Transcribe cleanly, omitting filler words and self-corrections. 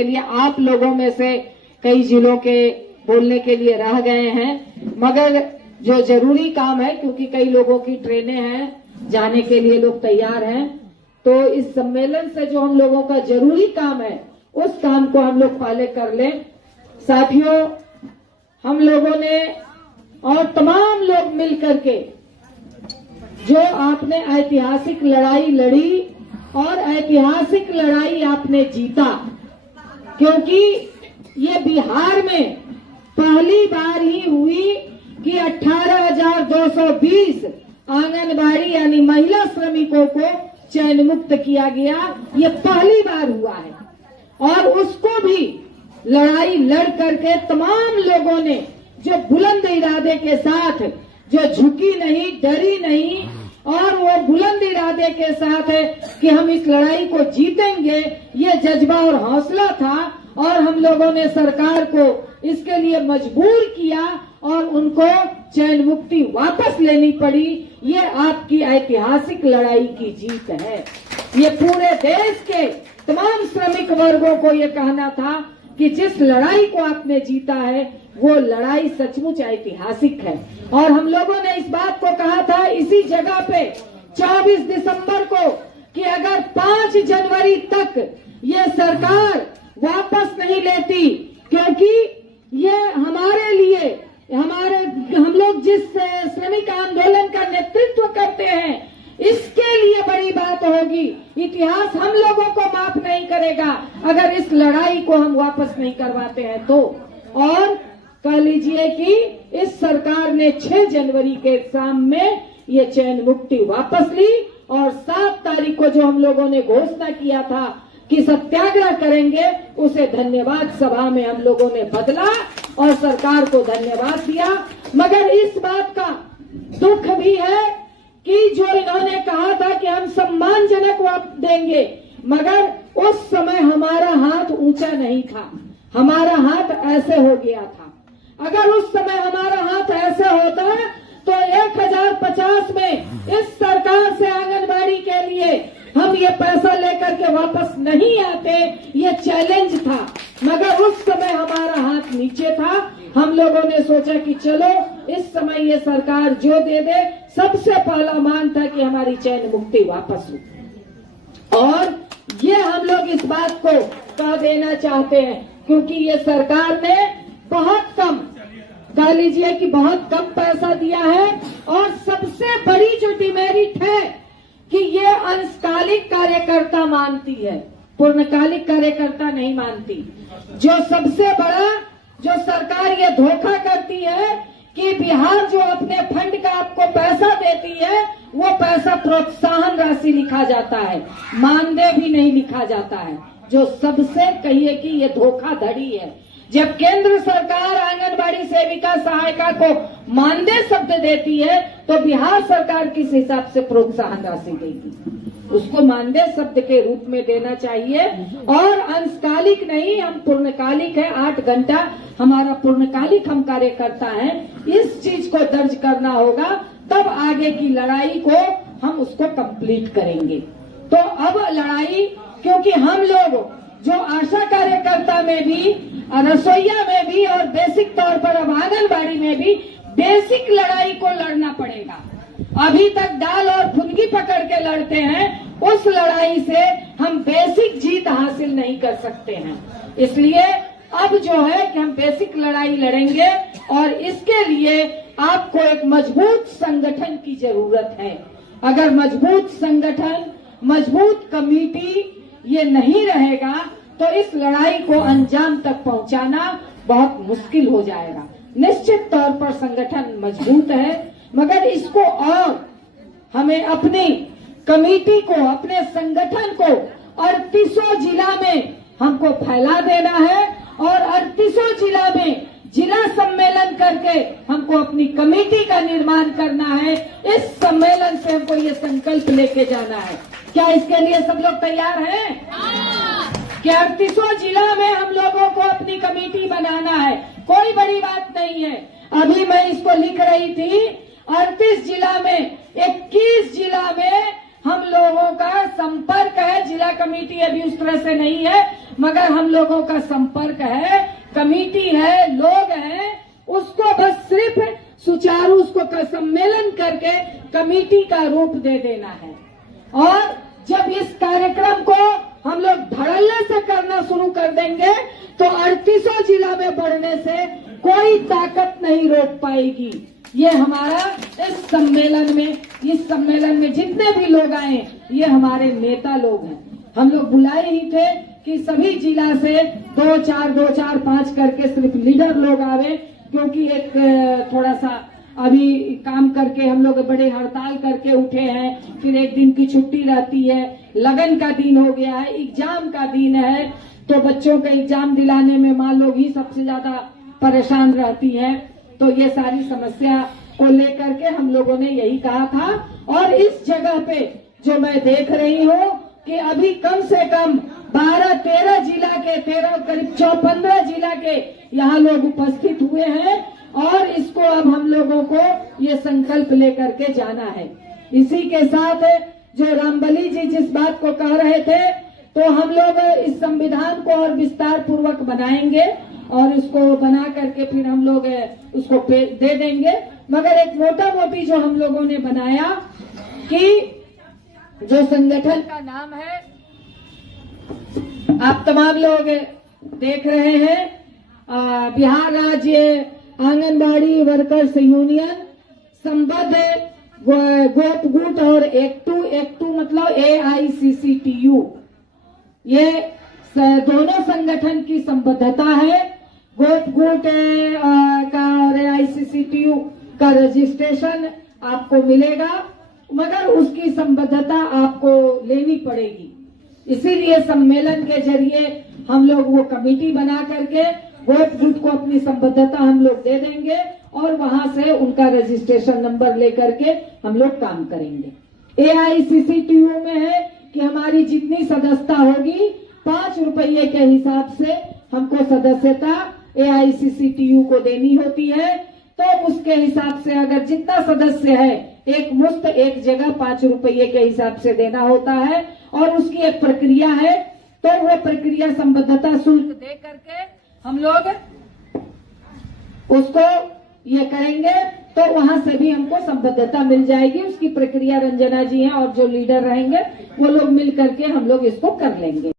के लिए आप लोगों में से कई जिलों के बोलने के लिए रह गए हैं, मगर जो जरूरी काम है, क्योंकि कई लोगों की ट्रेनें हैं, जाने के लिए लोग तैयार हैं, तो इस सम्मेलन से जो हम लोगों का जरूरी काम है उस काम को हम लोग पहले कर लें। साथियों, हम लोगों ने और तमाम लोग मिलकर के जो आपने ऐतिहासिक लड़ाई लड़ी और ऐतिहासिक लड़ाई आपने जीता, क्योंकि ये बिहार में पहली बार ही हुई कि 18,220 आंगनबाड़ी यानी महिला श्रमिकों को चयन मुक्त किया गया। ये पहली बार हुआ है और उसको भी लड़ाई लड़ करके तमाम लोगों ने जो बुलंद इरादे के साथ, जो झुकी नहीं, डरी नहीं, और वो बुलंद इरादे के साथ है कि हम इस लड़ाई को जीतेंगे, ये जज्बा और हौसला था। और हम लोगों ने सरकार को इसके लिए मजबूर किया और उनको चयन मुक्ति वापस लेनी पड़ी। ये आपकी ऐतिहासिक लड़ाई की जीत है। ये पूरे देश के तमाम श्रमिक वर्गों को ये कहना था कि जिस लड़ाई को आपने जीता है वो लड़ाई सचमुच ऐतिहासिक है। और हम लोगों ने इस बात को कहा था इसी जगह पे 24 दिसंबर को कि अगर 5 जनवरी तक ये सरकार वापस नहीं लेती, क्योंकि ये हमारे लिए, हम लोग जिस श्रमिक आंदोलन का नेतृत्व करते हैं, इसके लिए बड़ी बात होगी। इतिहास हम लोगों को माफ नहीं करेगा अगर इस लड़ाई को हम वापस नहीं करवाते हैं तो। और कह लीजिए कि इस सरकार ने 6 जनवरी के शाम में ये चयन मुक्ति वापस ली और 7 तारीख को जो हम लोगों ने घोषणा किया था कि सत्याग्रह करेंगे, उसे धन्यवाद सभा में हम लोगों ने बदला और सरकार को धन्यवाद दिया। मगर इस बात का दुख भी है कि जो इन्होंने कहा था कि हम सम्मानजनक वापस देंगे, मगर उस समय हमारा हाथ ऊंचा नहीं था, हमारा हाथ ऐसे हो गया था। अगर उस समय हमारा हाथ ऐसे होता तो 1050 में इस सरकार से आंगनबाड़ी के लिए हम ये पैसा लेकर के वापस नहीं आते, ये चैलेंज था। मगर उस समय हमारा हाथ नीचे था। हम लोगों ने सोचा कि चलो इस समय ये सरकार जो दे दे, सबसे पहला मांग था कि हमारी चयन मुक्ति वापस हो। और ये हम लोग इस बात को कह देना चाहते हैं क्योंकि ये सरकार ने बहुत कम, कह लीजिए कि बहुत कम पैसा दिया है। और सबसे बड़ी जो डिमेरिट है कि ये अंशकालिक कार्यकर्ता मानती है, पूर्णकालिक कार्यकर्ता नहीं मानती। जो सबसे बड़ा जो सरकार ये धोखा करती है कि बिहार जो अपने फंड का आपको पैसा देती है, वो पैसा प्रोत्साहन राशि लिखा जाता है, मानदेय भी नहीं लिखा जाता है, जो सबसे कहिए कि ये धोखाधड़ी है। जब केंद्र सरकार आंगनबाड़ी सेविका सहायिका को मानदेय शब्द देती है तो बिहार सरकार किस हिसाब से प्रोत्साहन राशि देगी? उसको मानदेय शब्द के रूप में देना चाहिए और अंशकालिक नहीं, हम पूर्णकालिक है, 8 घंटा हमारा पूर्णकालिक हम कार्यकर्ता हैं। इस चीज को दर्ज करना होगा, तब आगे की लड़ाई को हम उसको कंप्लीट करेंगे। तो अब लड़ाई, क्योंकि हम लोग जो आशा कार्यकर्ता में भी, रसोईया में भी और बेसिक तौर पर अब आंगनबाड़ी में भी बेसिक लड़ाई को लड़ना पड़ेगा। अभी तक दाल और फुनगी पकड़ के लड़ते हैं, उस लड़ाई से हम बेसिक जीत हासिल नहीं कर सकते हैं। इसलिए अब जो है कि हम बेसिक लड़ाई लड़ेंगे और इसके लिए आपको एक मजबूत संगठन की जरूरत है। अगर मजबूत संगठन, मजबूत कमेटी ये नहीं रहेगा तो इस लड़ाई को अंजाम तक पहुंचाना बहुत मुश्किल हो जाएगा। निश्चित तौर पर संगठन मजबूत है, मगर इसको और हमें अपनी कमेटी को, अपने संगठन को 38 जिला में हमको फैला देना है और 38 जिला में जिला सम्मेलन करके हमको अपनी कमेटी का निर्माण करना है। इस सम्मेलन से हमको ये संकल्प लेके जाना है। क्या इसके लिए सब लोग तैयार हैं? कि 38 जिला में हम लोगों को अपनी कमेटी बनाना है। कोई बड़ी बात नहीं है। अभी मैं इसको लिख रही थी, 38 जिला में 21 जिला में हम लोगों का संपर्क है। जिला कमेटी अभी उस तरह से नहीं है, मगर हम लोगों का संपर्क है, कमेटी है, लोग हैं, उसको बस सिर्फ सुचारू उसको सम्मेलन करके कमेटी का रूप दे देना है। और जब इस कार्यक्रम को हम लोग धड़ल्ले से करना शुरू कर देंगे तो 38 जिला में बढ़ने से कोई ताकत नहीं रोक पाएगी। ये हमारा इस सम्मेलन में जितने भी लोग आए ये हमारे नेता लोग हैं। हम लोग बुलाए ही थे कि सभी जिला से 2-4 5 करके सिर्फ लीडर लोग आवे, क्योंकि एक थोड़ा सा अभी काम करके हम लोग बड़े हड़ताल करके उठे हैं, फिर एक दिन की छुट्टी रहती है, लगन का दिन हो गया है, एग्जाम का दिन है, तो बच्चों का एग्जाम दिलाने में माँ लोग ही सबसे ज्यादा परेशान रहती हैं। तो ये सारी समस्या को लेकर के हम लोगों ने यही कहा था। और इस जगह पे जो मैं देख रही हूँ कि अभी कम से कम 12-13 जिला के करीब 15 जिला के यहाँ लोग उपस्थित हुए हैं और इसको अब हम लोगों को ये संकल्प लेकर के जाना है। इसी के साथ जो रामबली जी जिस बात को कह रहे थे, तो हम लोग इस संविधान को और विस्तार पूर्वक बनाएंगे और इसको बना करके फिर हम लोग उसको दे देंगे। मगर एक मोटा मोटी जो हम लोगों ने बनाया कि जो संगठन का नाम है, आप तमाम लोग देख रहे हैं, बिहार राज्य आंगनबाड़ी वर्कर्स यूनियन संबद्ध गोपगुट और एक टू मतलब AICCTU, ये दोनों संगठन की संबद्धता है। गोपगुट का और AICCTU का रजिस्ट्रेशन आपको मिलेगा, मगर उसकी संबद्धता आपको लेनी पड़ेगी। इसीलिए सम्मेलन के जरिए हम लोग वो कमेटी बना करके गोपगुट को अपनी संबद्धता हम लोग दे देंगे और वहां से उनका रजिस्ट्रेशन नंबर लेकर के हम लोग काम करेंगे। AICCTU में है कि हमारी जितनी सदस्यता होगी 5 रुपये के हिसाब से हमको सदस्यता AICCTU को देनी होती है। तो उसके हिसाब से अगर जितना सदस्य है एक मुश्त एक जगह 5 रुपये के हिसाब से देना होता है और उसकी एक प्रक्रिया है। तो वो प्रक्रिया संबद्धता शुल्क दे करके हम लोग उसको ये करेंगे, तो वहां से भी हमको संबद्धता मिल जाएगी। उसकी प्रक्रिया रंजना जी हैं और जो लीडर रहेंगे वो लोग मिल करके हम लोग इसको कर लेंगे।